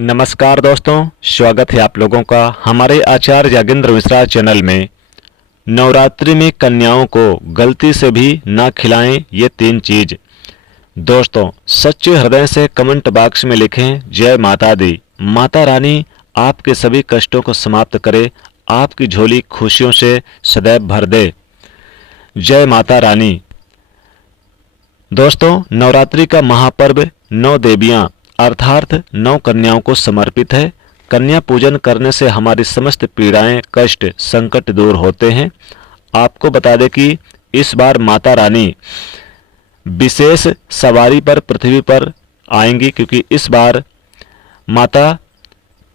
नमस्कार दोस्तों, स्वागत है आप लोगों का हमारे आचार्य यागेंद्र मिश्रा चैनल में। नवरात्रि में कन्याओं को गलती से भी ना खिलाएं ये 3 चीज। दोस्तों, सच्चे हृदय से कमेंट बॉक्स में लिखें जय माता दी। माता रानी आपके सभी कष्टों को समाप्त करे, आपकी झोली खुशियों से सदैव भर दे। जय माता रानी। दोस्तों, नवरात्रि का महापर्व 9 देवियां अर्थात 9 कन्याओं को समर्पित है। कन्या पूजन करने से हमारी समस्त पीड़ाएं, कष्ट, संकट दूर होते हैं। आपको बता दें कि इस बार माता रानी विशेष सवारी पर पृथ्वी पर आएंगी, क्योंकि इस बार माता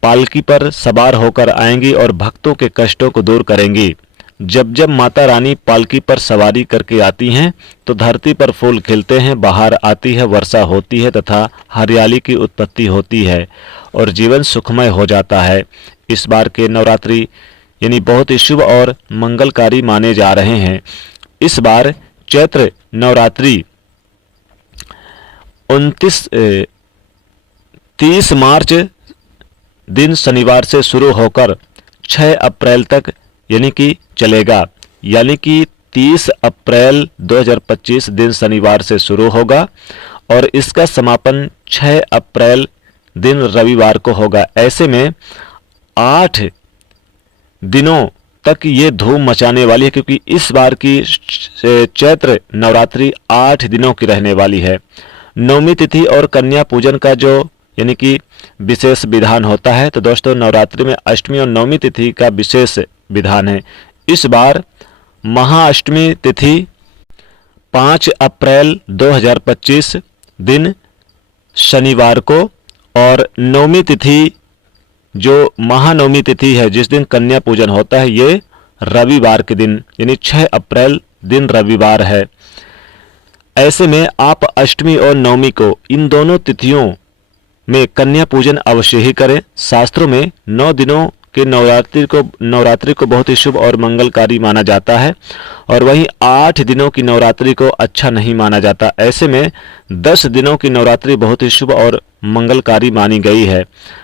पालकी पर सवार होकर आएंगी और भक्तों के कष्टों को दूर करेंगी। जब जब माता रानी पालकी पर सवारी करके आती हैं तो धरती पर फूल खिलते हैं, बाहर आती है, वर्षा होती है तथा हरियाली की उत्पत्ति होती है और जीवन सुखमय हो जाता है। इस बार के नवरात्रि यानी बहुत ही शुभ और मंगलकारी माने जा रहे हैं। इस बार चैत्र नवरात्रि 30 मार्च दिन शनिवार से शुरू होकर 6 अप्रैल तक यानी कि चलेगा। यानी कि 30 अप्रैल 2025 दिन शनिवार से शुरू होगा और इसका समापन 6 अप्रैल दिन रविवार को होगा। ऐसे में 8 दिनों तक ये धूम मचाने वाली है, क्योंकि इस बार की चैत्र नवरात्रि 8 दिनों की रहने वाली है। नवमी तिथि और कन्या पूजन का जो यानी कि विशेष विधान होता है, तो दोस्तों नवरात्रि में अष्टमी और नवमी तिथि का विशेष विधान है। इस बार महाअष्टमी तिथि 5 अप्रैल 2025 दिन शनिवार को और नवमी तिथि जो महानवमी तिथि है जिस दिन कन्या पूजन होता है, ये रविवार के दिन यानी 6 अप्रैल दिन रविवार है। ऐसे में आप अष्टमी और नवमी को इन दोनों तिथियों में कन्या पूजन अवश्य ही करें। शास्त्रों में 9 दिनों के नवरात्रि को बहुत ही शुभ और मंगलकारी माना जाता है और वहीं 8 दिनों की नवरात्रि को अच्छा नहीं माना जाता। ऐसे में 10 दिनों की नवरात्रि बहुत ही शुभ और मंगलकारी मानी गई है।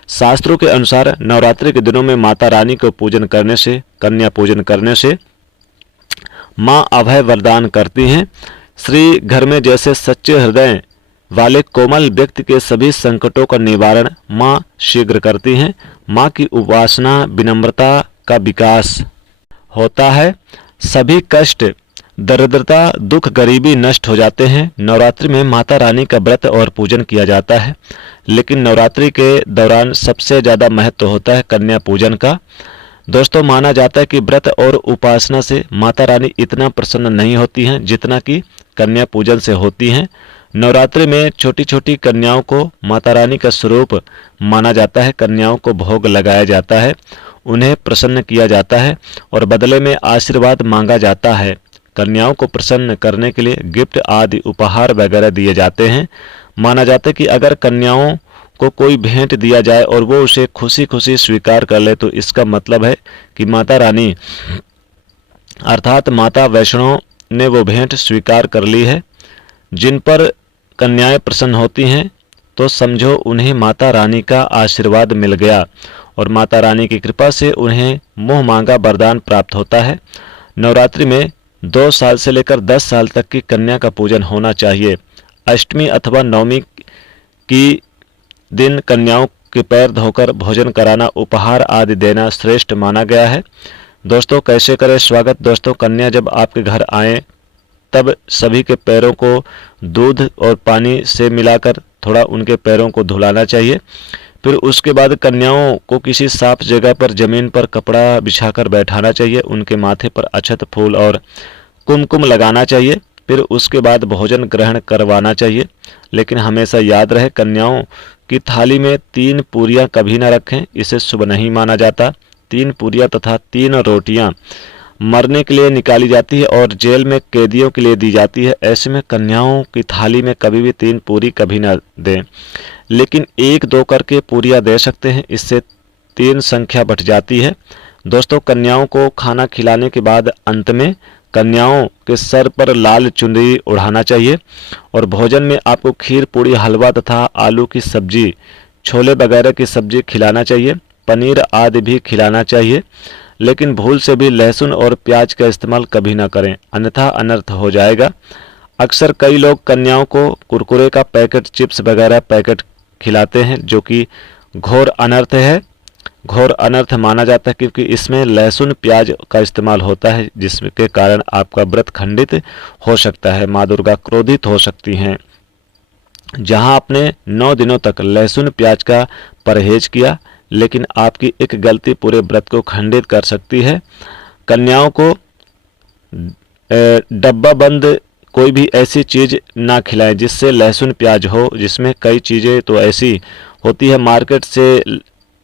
शास्त्रों के अनुसार नवरात्रि के दिनों में माता रानी को पूजन करने से, कन्या पूजन करने से माँ अभय वरदान करती हैं। श्री घर में जैसे सच्चे हृदय वाले कोमल व्यक्ति के सभी संकटों का निवारण माँ शीघ्र करती हैं। माँ की उपासना विनम्रता का विकास होता है। सभी कष्ट, दरिद्रता, दुख, गरीबी नष्ट हो जाते हैं। नवरात्रि में माता रानी का व्रत और पूजन किया जाता है, लेकिन नवरात्रि के दौरान सबसे ज़्यादा महत्व होता है कन्या पूजन का। दोस्तों, माना जाता है कि व्रत और उपासना से माता रानी इतना प्रसन्न नहीं होती हैं जितना कि कन्या पूजन से होती हैं। नवरात्रि में छोटी छोटी कन्याओं को माता रानी का स्वरूप माना जाता है। कन्याओं को भोग लगाया जाता है, उन्हें प्रसन्न किया जाता है और बदले में आशीर्वाद मांगा जाता है। कन्याओं को प्रसन्न करने के लिए गिफ्ट आदि उपहार वगैरह दिए जाते हैं। माना जाता है कि अगर कन्याओं को कोई भेंट दिया जाए और वो उसे खुशी खुशी स्वीकार कर ले, तो इसका मतलब है कि माता रानी अर्थात माता वैष्णो ने वो भेंट स्वीकार कर ली है। जिन पर कन्याएं प्रसन्न होती हैं तो समझो उन्हें माता रानी का आशीर्वाद मिल गया और माता रानी की कृपा से उन्हें मुँह मांगा वरदान प्राप्त होता है। नवरात्रि में 2 साल से लेकर 10 साल तक की कन्या का पूजन होना चाहिए। अष्टमी अथवा नवमी की दिन कन्याओं के पैर धोकर भोजन कराना, उपहार आदि देना श्रेष्ठ माना गया है। दोस्तों, कैसे करें स्वागत। दोस्तों, कन्या जब आपके घर आए तब सभी के पैरों को दूध और पानी से मिलाकर थोड़ा उनके पैरों को धुलाना चाहिए। फिर उसके बाद कन्याओं को किसी साफ जगह पर जमीन पर कपड़ा बिछाकर बैठाना चाहिए। उनके माथे पर अक्षत, फूल और कुमकुम लगाना चाहिए। फिर उसके बाद भोजन ग्रहण करवाना चाहिए। लेकिन हमेशा याद रहे, कन्याओं की थाली में 3 पूरियां कभी न रखें, इसे शुभ नहीं माना जाता। 3 पूरियां तथा 3 रोटियां मरने के लिए निकाली जाती है और जेल में कैदियों के लिए दी जाती है। ऐसे में कन्याओं की थाली में कभी भी 3 पूरी कभी न दें, लेकिन 1-2 करके पूरियां दे सकते हैं, इससे 3 संख्या बढ़ जाती है। दोस्तों, कन्याओं को खाना खिलाने के बाद अंत में कन्याओं के सर पर लाल चुनरी ओढ़ाना चाहिए और भोजन में आपको खीर, पूड़ी, हलवा तथा आलू की सब्जी छोले वगैरह की सब्जी खिलाना चाहिए, पनीर आदि भी खिलाना चाहिए, लेकिन भूल से भी लहसुन और प्याज का इस्तेमाल कभी ना करें, अन्यथा अनर्थ हो जाएगा। अक्सर कई लोग कन्याओं को कुरकुरे का पैकेट, चिप्स वगैरह पैकेट खिलाते हैं, जो कि घोर अनर्थ है, घोर अनर्थ माना जाता है, क्योंकि इसमें लहसुन प्याज का इस्तेमाल होता है, जिसके कारण आपका व्रत खंडित हो सकता है, माँ दुर्गा क्रोधित हो सकती हैं। जहां आपने 9 दिनों तक लहसुन प्याज का परहेज किया, लेकिन आपकी एक गलती पूरे व्रत को खंडित कर सकती है। कन्याओं को डब्बा बंद कोई भी ऐसी चीज़ ना खिलाएं जिससे लहसुन प्याज हो, जिसमें कई चीज़ें तो ऐसी होती है मार्केट से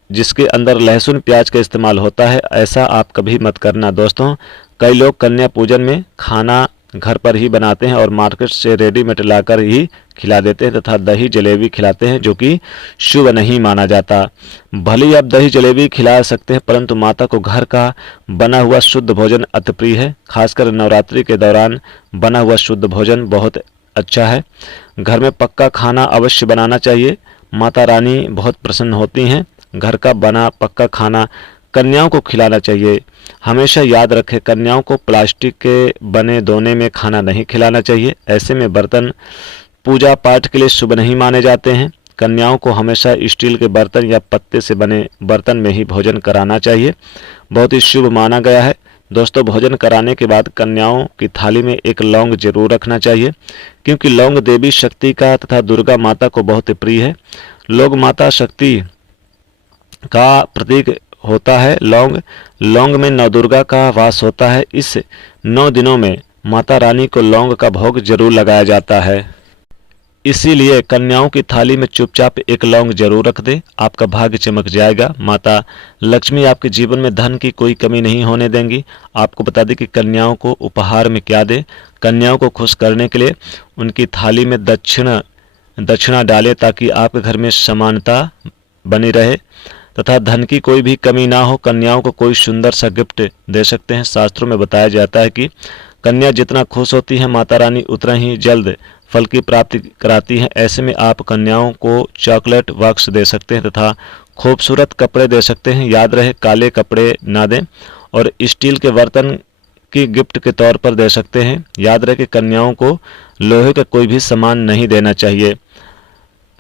जिसके अंदर लहसुन प्याज का इस्तेमाल होता है, ऐसा आप कभी मत करना दोस्तों। कई लोग कन्या पूजन में खाना घर पर ही बनाते हैं और मार्केट से रेडीमेड लाकर ही खिला देते हैं तथा दही जलेबी खिलाते हैं, जो कि शुभ नहीं माना जाता। भले ही आप दही जलेबी खिला सकते हैं, परंतु माता को घर का बना हुआ शुद्ध भोजन अति प्रिय है। खासकर नवरात्रि के दौरान बना हुआ शुद्ध भोजन बहुत अच्छा है। घर में पक्का खाना अवश्य बनाना चाहिए, माता रानी बहुत प्रसन्न होती हैं। घर का बना पक्का खाना कन्याओं को खिलाना चाहिए। हमेशा याद रखें, कन्याओं को प्लास्टिक के बने दोने में खाना नहीं खिलाना चाहिए। ऐसे में बर्तन पूजा पाठ के लिए शुभ नहीं माने जाते हैं। कन्याओं को हमेशा स्टील के बर्तन या पत्ते से बने बर्तन में ही भोजन कराना चाहिए, बहुत ही शुभ माना गया है। दोस्तों, भोजन कराने के बाद कन्याओं की थाली में एक लौंग जरूर रखना चाहिए, क्योंकि लौंग देवी शक्ति का तथा दुर्गा माता को बहुत प्रिय है। लोग माता शक्ति का प्रतीक होता है लौंग। लौंग में नवदुर्गा का वास होता है। इस 9 दिनों में माता रानी को लौंग का भोग जरूर लगाया जाता है। इसीलिए कन्याओं की थाली में चुपचाप एक लौंग जरूर रख दे, आपका भाग्य चमक जाएगा। माता लक्ष्मी आपके जीवन में धन की कोई कमी नहीं होने देंगी। आपको बता दें कि कन्याओं को उपहार में क्या दे। कन्याओं को खुश करने के लिए उनकी थाली में दक्षिणा डालें, ताकि आपके घर में समानता बनी रहे तथा धन की कोई भी कमी ना हो। कन्याओं को कोई सुंदर सा गिफ्ट दे सकते हैं। शास्त्रों में बताया जाता है कि कन्या जितना खुश होती है, माता रानी उतना ही जल्द फल की प्राप्ति कराती है। ऐसे में आप कन्याओं को चॉकलेट बॉक्स दे सकते हैं तथा खूबसूरत कपड़े दे सकते हैं। याद रहे, काले कपड़े ना दें और स्टील के बर्तन की गिफ्ट के तौर पर दे सकते हैं। याद रहे कि कन्याओं को लोहे का कोई भी सामान नहीं देना चाहिए।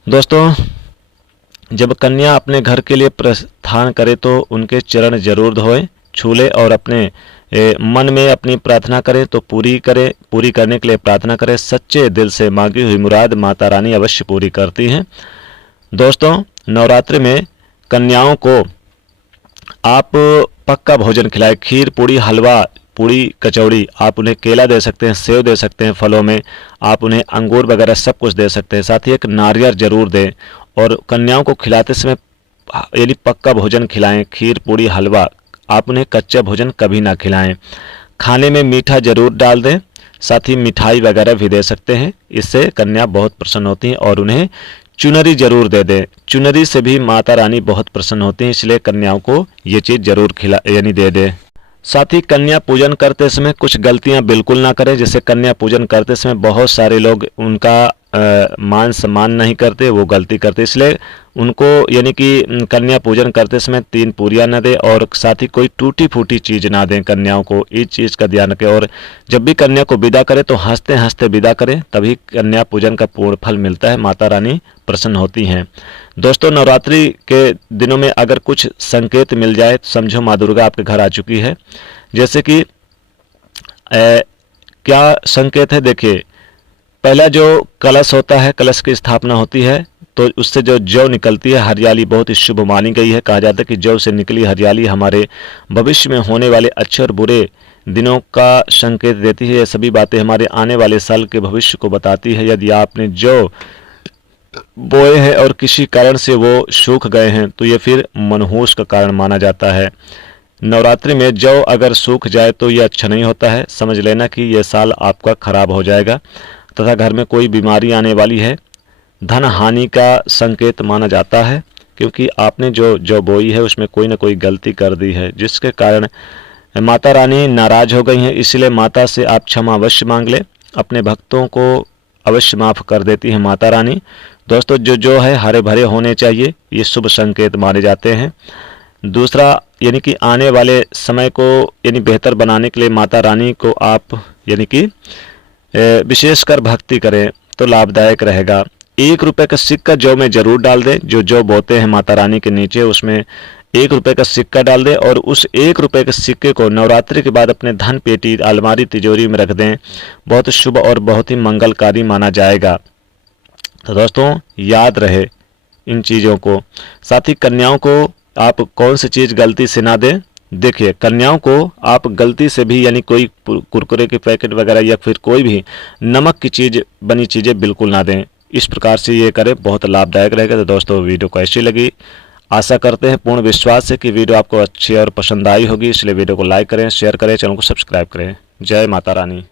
दोस्तों, जब कन्या अपने घर के लिए प्रस्थान करे तो उनके चरण जरूर धोएं, छू ले और अपने मन में अपनी प्रार्थना करें तो पूरी करने के लिए प्रार्थना करें। सच्चे दिल से मांगी हुई मुराद माता रानी अवश्य पूरी करती हैं। दोस्तों, नवरात्रि में कन्याओं को आप पक्का भोजन खिलाएं, खीर, पूड़ी, हलवा, पूड़ी, कचौड़ी। आप उन्हें केला दे सकते हैं, सेव दे सकते हैं, फलों में आप उन्हें अंगूर वगैरह सब कुछ दे सकते हैं। साथ ही एक नारियल जरूर दें और कन्याओं को खिलाते समय यानी पक्का भोजन खिलाएं, खीर, पूड़ी, हलवा। आप उन्हें कच्चा भोजन कभी ना खिलाएं। खाने में मीठा जरूर डाल दें, साथ ही मिठाई वगैरह भी दे सकते हैं। इससे कन्या बहुत प्रसन्न होती हैं। और उन्हें चुनरी जरूर दे दें, चुनरी से भी माता रानी बहुत प्रसन्न होती हैं, इसलिए कन्याओं को ये चीज़ जरूर दे दें। साथ ही कन्या पूजन करते समय कुछ गलतियां बिल्कुल ना करें। जैसे कन्या पूजन करते समय बहुत सारे लोग उनका मान सम्मान नहीं करते, वो गलती करते, इसलिए उनको यानी कि कन्या पूजन करते समय 3 पूरियां न दें और साथ ही कोई टूटी फूटी चीज़ ना दें कन्याओं को। इस चीज़ का ध्यान रखें और जब भी कन्या को विदा करें तो हंसते हंसते विदा करें, तभी कन्या पूजन का पूर्ण फल मिलता है, माता रानी प्रसन्न होती हैं। दोस्तों, नवरात्रि के दिनों में अगर कुछ संकेत मिल जाए तो समझो माँ दुर्गा आपके घर आ चुकी है। जैसे कि क्या संकेत है, देखिए, पहला जो कलश होता है, कलश की स्थापना होती है तो उससे जो जौ निकलती है, हरियाली बहुत ही शुभ मानी गई है। कहा जाता है कि जौ से निकली हरियाली हमारे भविष्य में होने वाले अच्छे और बुरे दिनों का संकेत देती है। ये सभी बातें हमारे आने वाले साल के भविष्य को बताती है। यदि आपने जौ बोए हैं और किसी कारण से वो सूख गए हैं तो ये फिर मनहूस का कारण माना जाता है। नवरात्रि में जौ अगर सूख जाए तो ये अच्छा नहीं होता है, समझ लेना कि यह साल आपका खराब हो जाएगा तथा घर में कोई बीमारी आने वाली है। धन हानि का संकेत माना जाता है, क्योंकि आपने जो बोई है उसमें कोई ना कोई गलती कर दी है, जिसके कारण माता रानी नाराज हो गई हैं। इसलिए माता से आप क्षमा अवश्य मांग ले, अपने भक्तों को अवश्य माफ़ कर देती है माता रानी। दोस्तों जो है हरे भरे होने चाहिए, ये शुभ संकेत माने जाते हैं। दूसरा यानी कि आने वाले समय को यानी बेहतर बनाने के लिए माता रानी को आप यानी कि विशेषकर भक्ति करें तो लाभदायक रहेगा। 1 रुपये का सिक्का जौ में जरूर डाल दें, जो जौ बोते हैं माता रानी के नीचे उसमें 1 रुपये का सिक्का डाल दें और उस 1 रुपये के सिक्के को नवरात्रि के बाद अपने धन पेटी, अलमारी, तिजोरी में रख दें। बहुत शुभ और बहुत ही मंगलकारी माना जाएगा। तो दोस्तों याद रहे इन चीज़ों को। साथ ही कन्याओं को आप कौन सी चीज़ गलती से ना दें। देखिए, कन्याओं को आप गलती से भी यानी कोई कुरकुरे के पैकेट वगैरह या फिर कोई भी नमक की चीज़ बनी चीज़ें बिल्कुल ना दें। इस प्रकार से ये करें, बहुत लाभदायक रहेगा। तो दोस्तों वीडियो को ऐसी लगी, आशा करते हैं, पूर्ण विश्वास है कि वीडियो आपको अच्छी और पसंद आई होगी। इसलिए वीडियो को लाइक करें, शेयर करें, चैनल को सब्सक्राइब करें। जय माता रानी।